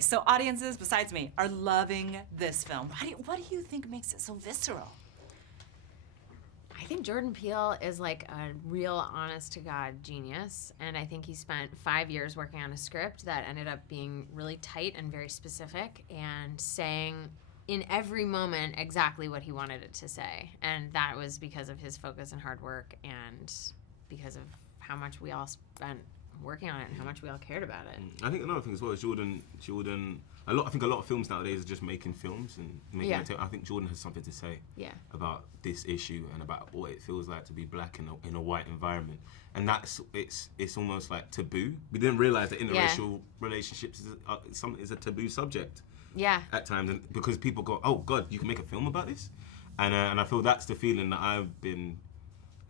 So audiences, besides me, are loving this film. What do you think makes it so visceral? I think Jordan Peele is like a real honest-to-God genius, and I think he spent 5 years working on a script that ended up being really tight and very specific and saying in every moment exactly what he wanted it to say. And that was because of his focus and hard work and because of how much we all spent working on it and how much we all cared about it. I think another thing as well is Jordan. I think a lot of films nowadays are just making films and making. Yeah. I think Jordan has something to say. Yeah. About this issue and about what it feels like to be black in a white environment, and it's almost like taboo. We didn't realize that interracial relationships is a taboo subject. Yeah. At times, and because people go, oh God, you can make a film about this, and I feel that's the feeling that I've been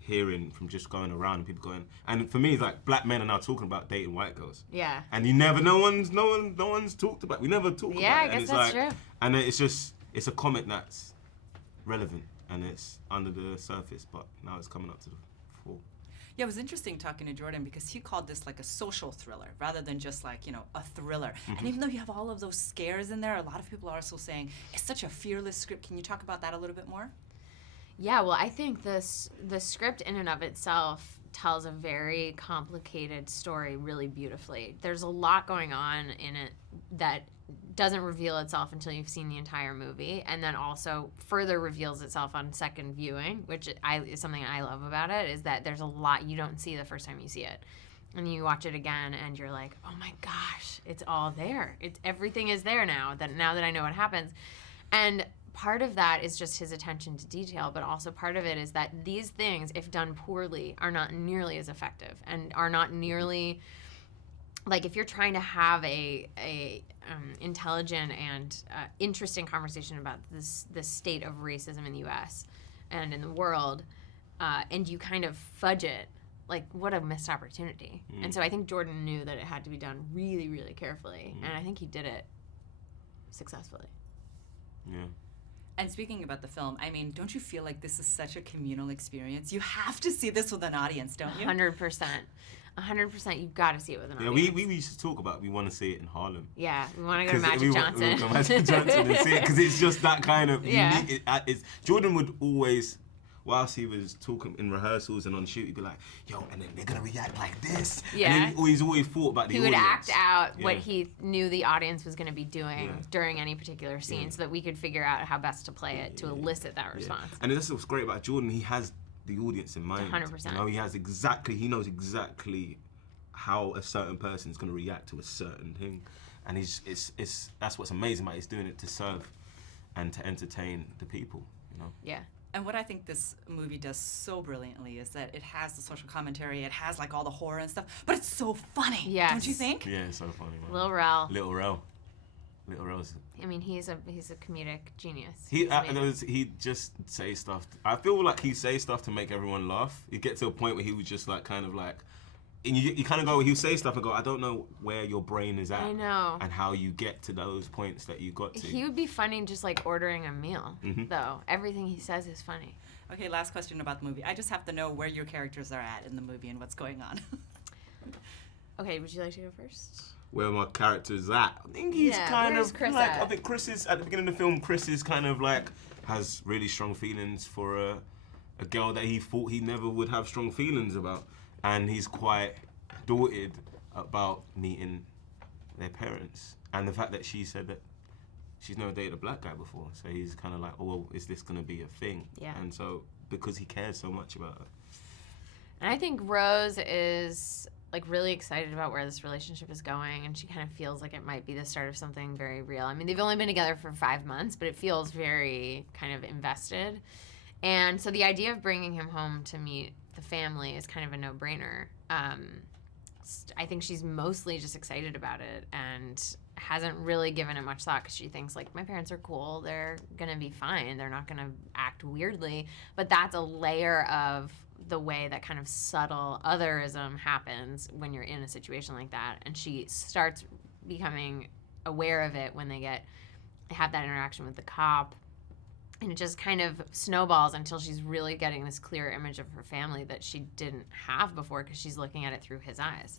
hearing from just going around and people going, and for me it's like black men are now talking about dating white girls. Yeah. And you never, no one's talked about. We never talk about it. Yeah, I guess that's true. And it's a comment that's relevant and it's under the surface, but now it's coming up to the fore. Yeah, it was interesting talking to Jordan because he called this like a social thriller rather than just like, a thriller. And even though you have all of those scares in there, a lot of people are also saying it's such a fearless script. Can you talk about that a little bit more? Yeah, well, I think the script in and of itself tells a very complicated story really beautifully. There's a lot going on in it that doesn't reveal itself until you've seen the entire movie, and then also further reveals itself on second viewing, which is something I love about it, is that there's a lot you don't see the first time you see it. And you watch it again, and you're like, oh my gosh, it's all there. Everything is there now that I know what happens. And part of that is just his attention to detail, but also part of it is that these things, if done poorly, are not nearly as effective and are not nearly, like if you're trying to have a intelligent and interesting conversation about the state of racism in the U.S. and in the world, and you kind of fudge it, like what a missed opportunity. And so I think Jordan knew that it had to be done really, really carefully, and I think he did it successfully. Yeah. And speaking about the film, I mean, don't you feel like this is such a communal experience? You have to see this with an audience, don't you? 100%. 100%. You've got to see it with an audience. Yeah, we used to talk about we want to see it in Harlem. Yeah, we want to go to Magic Johnson. We want to go to Magic Johnson and see it because it's just that kind of. Yeah. Jordan would always, whilst he was talking in rehearsals and on shoot, he'd be like, yo, and then they're going to react like this. Yeah. And he's always thought about the audience. He would act out what he knew the audience was going to be doing during any particular scene so that we could figure out how best to play it to elicit that response. And that's what's great about Jordan. He has the audience in mind. 100%. You know, he knows exactly how a certain person is going to react to a certain thing. And that's what's amazing about it. He's doing it to serve and to entertain the people, you know? Yeah. And what I think this movie does so brilliantly is that it has the social commentary, it has like all the horror and stuff, but it's so funny. Yes. Don't you think? Yeah, it's so funny, man. Lil Rel. Little Rel's. I mean, he's a comedic genius. He just say stuff. I feel like he say stuff to make everyone laugh. He get to a point where he was just like kind of like, and you kind of go, he'll say stuff and go, I don't know where your brain is at. I know. And how you get to those points that you got to. He would be funny just like ordering a meal, though. Everything he says is funny. Okay, last question about the movie. I just have to know where your characters are at in the movie and what's going on. Okay, would you like to go first? Where my character's at. I think he's kind of Chris like, at? I think Chris is, at the beginning of the film, Chris is kind of like, has really strong feelings for a girl that he thought he never would have strong feelings about. And he's quite daunted about meeting their parents. And the fact that she said that she's never dated a black guy before. So he's kind of like, oh, well, is this going to be a thing? Yeah. And so, because he cares so much about her. And I think Rose is like really excited about where this relationship is going, and she kind of feels like it might be the start of something very real. I mean, they've only been together for 5 months, but it feels very kind of invested. And so the idea of bringing him home to meet the family is kind of a no-brainer. I think she's mostly just excited about it and hasn't really given it much thought because she thinks, like, my parents are cool. They're going to be fine. They're not going to act weirdly. But that's a layer of the way that kind of subtle otherism happens when you're in a situation like that. And she starts becoming aware of it when they have that interaction with the cop. And it just kind of snowballs until she's really getting this clear image of her family that she didn't have before because she's looking at it through his eyes.